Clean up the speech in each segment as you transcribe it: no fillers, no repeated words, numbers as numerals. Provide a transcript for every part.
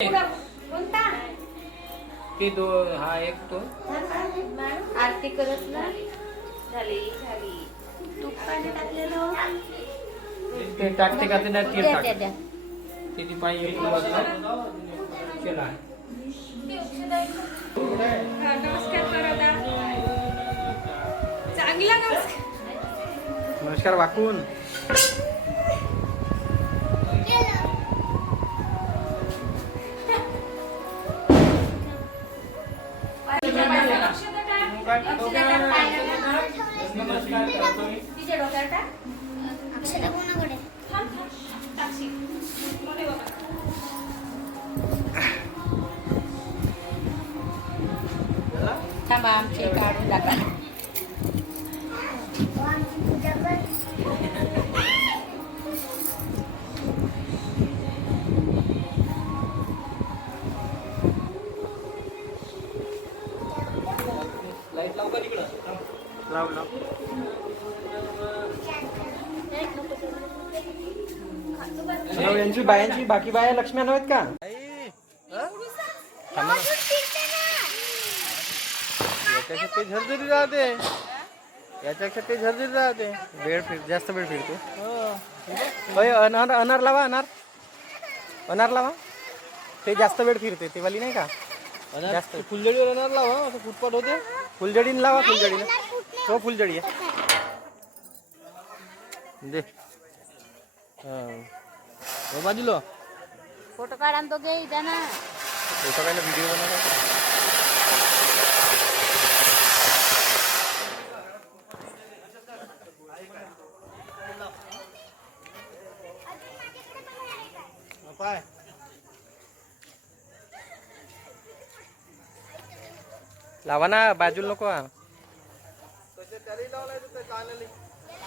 कोणता ती दो हा एक तो आरती करत ना झाली झाली तूप पाणी टाकलेलं ते टाकते का ते नाही द्या टाक द्या द्या किती पाहिजे चला नमस्कार करा दा चांगला नमस्कार वाकून थांबा आमचे काढून टाका लाईट लाव का तिकडं लाव लाव यांची बायांची बाकी बाया लक्ष्मी आणत का याच्यापेक्षा ते झरझरी राहते याच्यापेक्षा ते झरझरी राहते जास्त वेळ फिरते अनार लावा अनार लावा ते जास्त वेळ फिरते ते वाली नाही का जास्त फुलझडीवर अनार लावा असं फुटपाट होते फुलझडीने लावा फुलझडीने हो फुलझडी आहे दे हो बाजूला फोटो काढा तो घे इथं ना फोटो काढला व्हिडिओ बनवला पाय लावा ना बाजूला नको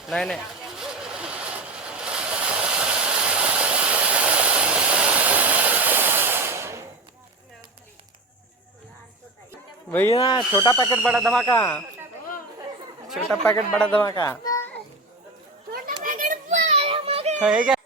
नाही नाही भैया छोटा पैकेट बड़ा धमाका छोटा पैकेट बड़ा धमाका है क्या